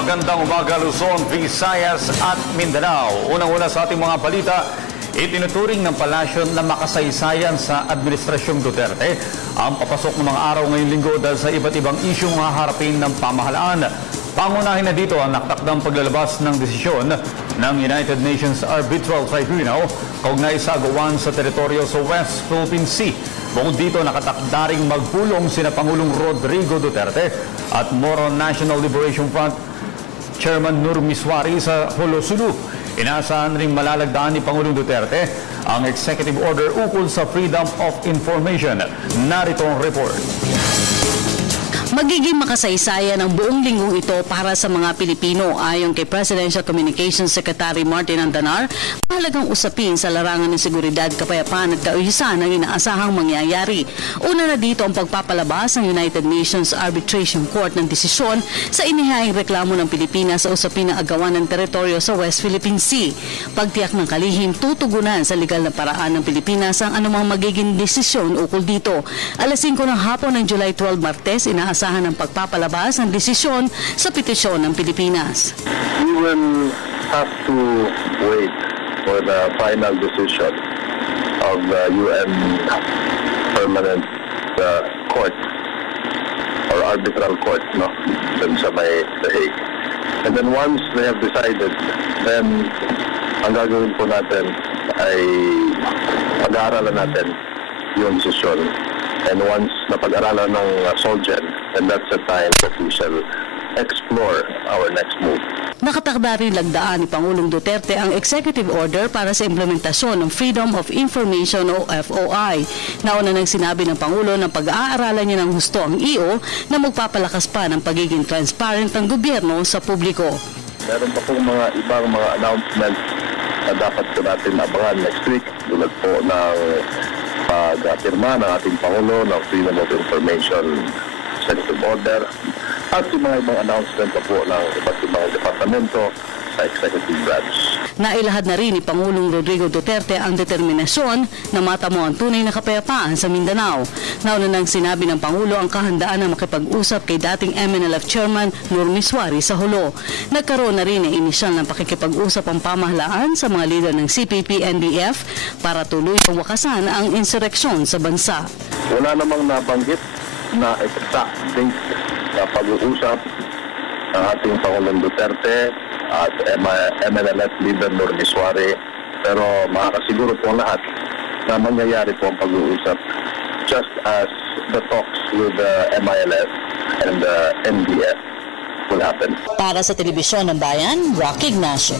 Magandang umaga Luzon, Visayas at Mindanao. Unang-una sa ating mga balita, itinuturing ng palasyo na makasaysayan sa Administrasyong Duterte ang papasok ng mga araw ngayong linggo dahil sa iba't ibang isyong haharapin ng pamahalaan. Pangunahin na dito ang naktakdang paglalabas ng desisyon ng United Nations Arbitral Tribunal kaugnay sa agawan sa teritoryo sa West Philippine Sea. Bukod dito, nakatakda ring magpulong sina Pangulong Rodrigo Duterte at Moro National Liberation Front Chairman Nur Miswari sa Jolo, Sulu. Inaasahan ring malalagdaan ni Pangulong Duterte ang executive order ukol sa freedom of information. Narito ang report. Magiging makasaysayan ang buong linggong ito para sa mga Pilipino ayon kay Presidential Communications Secretary Martin Andanar. Mahalagang usapin sa larangan ng seguridad, kapayapaan at kaayusan ang inaasahang mangyayari. Una na dito ang pagpapalabas ng United Nations Arbitration Court ng desisyon sa inihaing reklamo ng Pilipinas sa usapin ng agawan ng teritoryo sa West Philippine Sea. Pagtiyak ng kalihim, tutugunan sa legal na paraan ng Pilipinas ang anumang magiging desisyon ukol dito. Alas 5 ng hapon ng July 12, Martes, inaasahan ang pagpapalabas ng desisyon sa petisyon ng Pilipinas. We will have to wait for the final decision of the UN Permanent Court or Arbitral Court, no? Dun sa may The Hague. And then once they have decided, then ang gagawin po natin ay pag-aaralan natin yung desisyon. And once napag-aralan ng SOLGEN, and that's the time that we shall explore our next move. Nakatakda rin lagdaan ni Pangulong Duterte ang executive order para sa implementasyon ng Freedom of Information o FOI. Nauna nang sinabi ng Pangulo na pag-aaralan niya ng husto ang EO na magpapalakas pa ng pagiging transparent ng gobyerno sa publiko. Meron pa pong mga ibang mga announcements na dapat po natin abangan next week. Tulad po ng pag-firma ng ating Pangulo ng Freedom of Information Executive Order at yung mga ibang announcement pa po ng iba't ibang departamento sa executive branch. Nailahad na rin ni Pangulong Rodrigo Duterte ang determinasyon na matamo ang tunay na kapayapaan sa Mindanao. Nauna nang sinabi ng Pangulo ang kahandaan na makipag-usap kay dating MNLF Chairman Nur Miswari sa Jolo. Nagkaroon na rin ng inisyal ng pakikipag-usap ang pamahalaan sa mga lider ng CPP-NDF para tuloy pagwakasan ang insureksyon sa bansa. Wala namang nabanggit na exact date na pag-uusap ng ating Pangulong Duterte at MNLF leader Nur Miswari, pero makakasiguro po lahat na mangyayari po ang pag-uusap just as the talks with the MILF and the NDF will happen. Para sa Telebisyon ng Bayan, Rocky Ignacio.